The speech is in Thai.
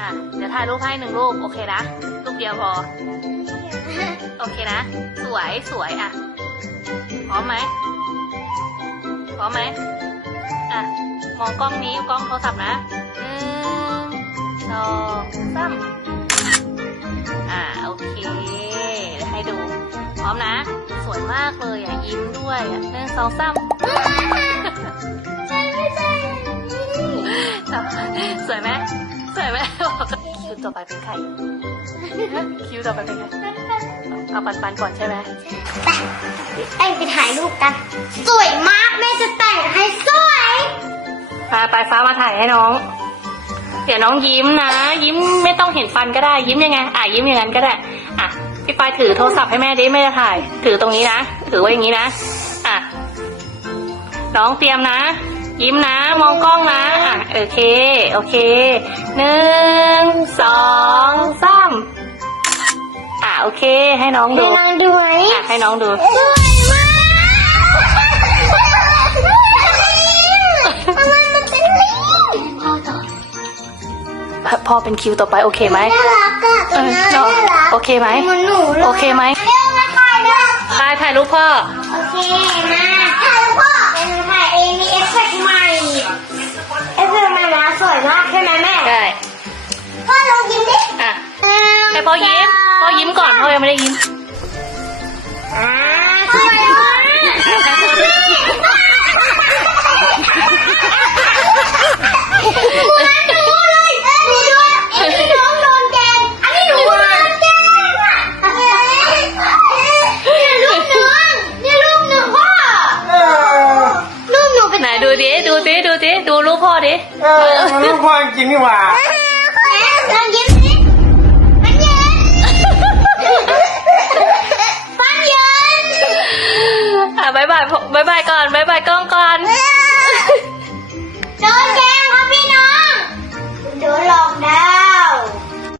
อะ เดี๋ยวถ่ายรูปให้หนึ่งรูป โอเคนะ รูปเดียวพอ โอเคนะ สวยสวยอะ พร้อมไหม พร้อมไหม อะ มองกล้องนี้กล้องโทรศัพท์นะหนึ่งสองสามอ่าโอเคเดี๋ยวให้ดู พร้อมนะ สวยมากเลยอะ ยิ้มด้วยอะหนึ่งสองสามใช่ไม่ใช่สวยไหมสวยไหม คิวต่อไปเป็นใครคิวต่อไปเป็นใครเอาปันปันๆก่อนใช่ไหมไปไปไปถ่ายรูปกัน สวยมากแม่จะแต่งให้สวยปลายปลายฟ้ามาถ่ายให้น้องเดี๋ยวน้องยิ้มนะ ยิ้มไม่ต้องเห็นฟันก็ได้ ยิ้มยังไงอะยิ้มอย่างนั้นก็ได้อะพี่ปายถือโทรศัพท์ให้แม่ดิแม่จะถ่าย ถือตรงนี้นะถือไว้อย่างนี้นะอะน้องเตรียมนะ ยิ้มนะ มองกล้องนะอะโอเค โอเคหนึ่ง สองสามอะโอเค ให้น้องให้ดูน้องดูไหมอะให้น้องดูสวยมากทำไมมันเป็นลิงพ่อต่อพ่อเป็นคิวต่อไปโอเคไหมน่ารักอะตัวน่าเออรักโอเคไหมเหมันหนูเลยโอเคไหมเร็วมาถ่ายเร็วถ่ายถ่ายรูปพ่อโอเคมาถ่ายแล้วพ่อเป็นถ่ายเองมีเอฟเฟกต์ ยิ้มก่อนพ่อยังไม่ได้ยิ้มอ่าสวยมากเหมือนหนูเลยหนูโดนอันนี้น้องโดนแกงอันนี้หนูโดนแกงอะเนี่ยลูกน้องเนี่ยลูกหนูพ่อลูกหนูเป็นไหนดูดิ ดูดิ ดูดิ ดูรูปพ่อดิ เออมันลูกพ่อจริงนี่หว่าายก่อนบายบายกล้องก่อน